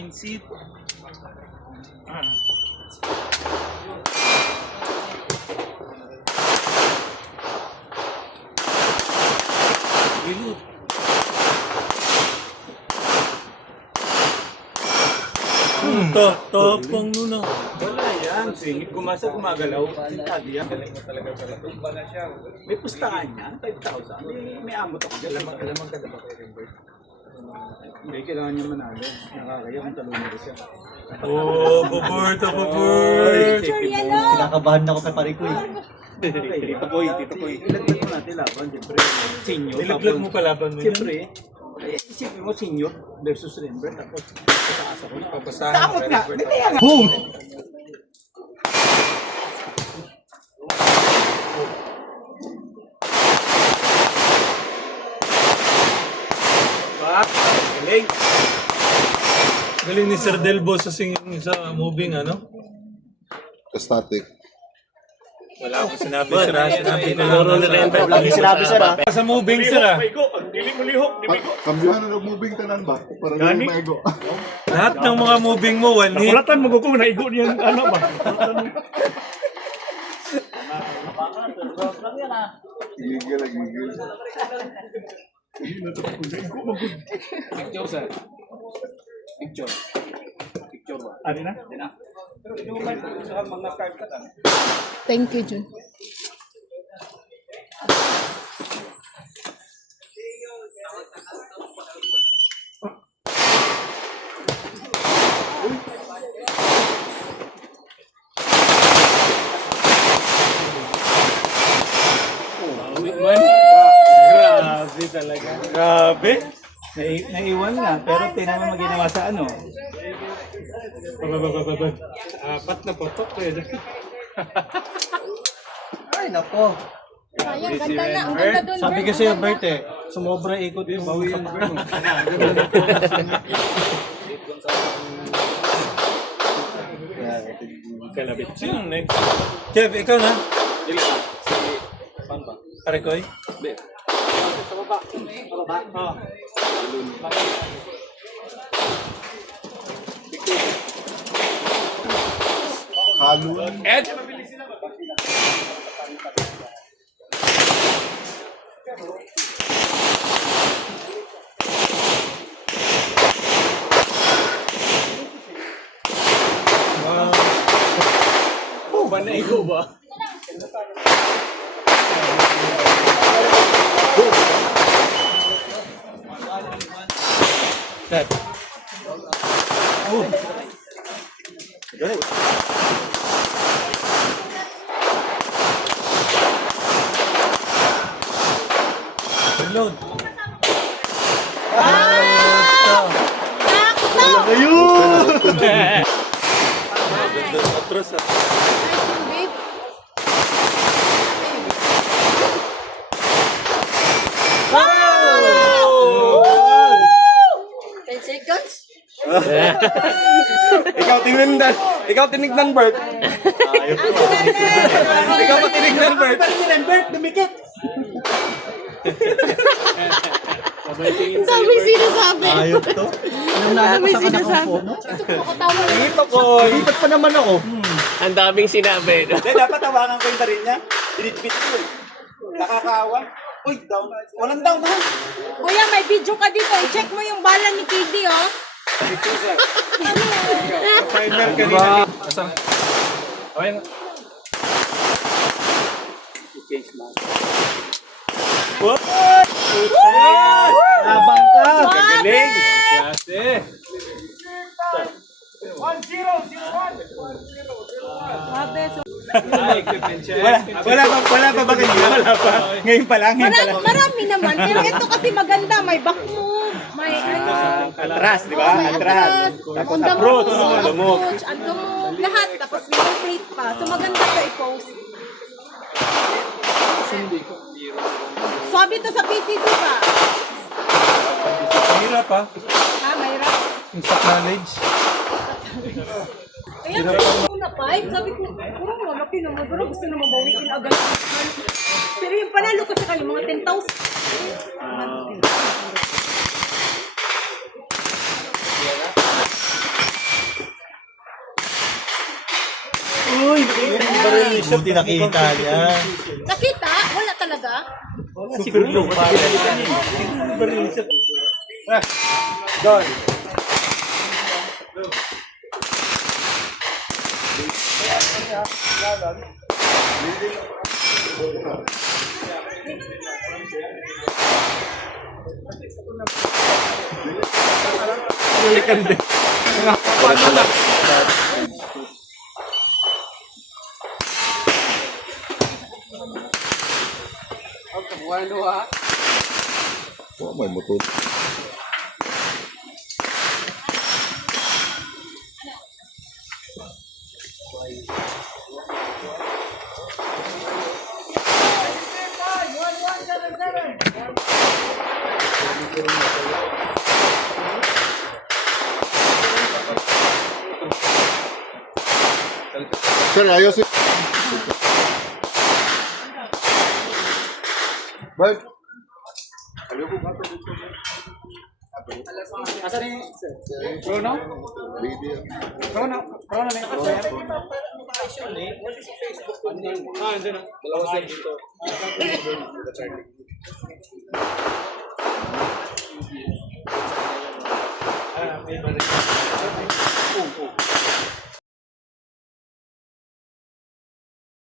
Mindset. Gilot. Tapang nun ah. Wala yan. Singit kumasa, gumagalaw. Sintadi yan. Galing mo talaga pala. Tumba na siya. May pustahan yan. 5,000. May amot ako. Lamang ka na ba kay Rimbert? Hindi, kailangan niya manalo. Nakakaya kung talunod siya. Oh, pabor. Kinakabahan na ako kay pare ko eh. Tito Boy. Ilaglag mo natin laban, siyempre. Senior. Nilaglag mo kalaban mo Siyempre. Isipin mo, senior versus Rimbert. Tapos, pataas ako. Papasahan Takot nga. Bitayan. Boom! Galing. Galing ni Sir Delbo sa singing sa moving ano? Static. Wala akong sinabi sir ha. Sinabi ko lang. Lagi sinabi sir ha. Sa moving sir ha. Kambihan na nag-moving tanan ba? Para hindi maigo. Lahat ng mga moving mo, one hit. Kulatan mo ko na igo niya ano ba? Gigil. Picture, sir. Picture ba? Ano na? Pero ito ba sa mga card ka tan? Thank you, Jun. Grabe talaga. Grabe. Naiwan nga, pero tinaman mo ginawa sa ano? Apat na potok pwede. Ay nako. Sayang, ganda na. Ang ganda doon, Sabi kasi yung Bert eh, sumobra ikot yung Bawi yung burn. Kalabit. Sino next? Kev, ikaw na. Dili ka. Sige. Saan ba? Parekoy. Hindi. Sa baba. Sa baba. Halun. Banaigo ba? Set. Reload. Atras ah. babe. 10 seconds? Ikaw tinignan Bert. Ikaw pa tinignan Bert. Bert, dumikit! Sabi sinasabi. Ayop to. Anong Sabi nalakas ka na sinasabi. kung no? Nakatawa na. Dito ko. Lipat pa naman ako. Ang daming sinabi. Hindi, dapat tawagan ko yung tarin niya. Dinitbit ko eh. Nakakaawa. Uy, down. Walang down ha. Kuya, may video ka dito. I-check mo yung bala ni KD, oh. Timer kanina. Okay na. Labang ka! Galing. Klase. 1-0. Wala pa ba kanina? Wala pa. Ngayon pa lang. Marami naman. Pero ito kasi maganda. May back move. May ano. Atras, di ba? Oh, may Atras. Tapos Tapos approach. Lumog. Ang move. Lahat. Tapos may complete pa. So maganda to i-post. Sabi to sa PCC pa. Hirap ah. Ha, mayroon. Instant knowledge. Kaya una pa, sabi ko, parang malaki naman, pero gusto na mabawiin agad. Pero yung panalo ko sa kanya, mga 10,000. Buti nakita niya. Nakita? Wala talaga? Super low pa. Oh, may motor. Sir, ayos eh. Bye. Asan ni Bruno? Bruno na yung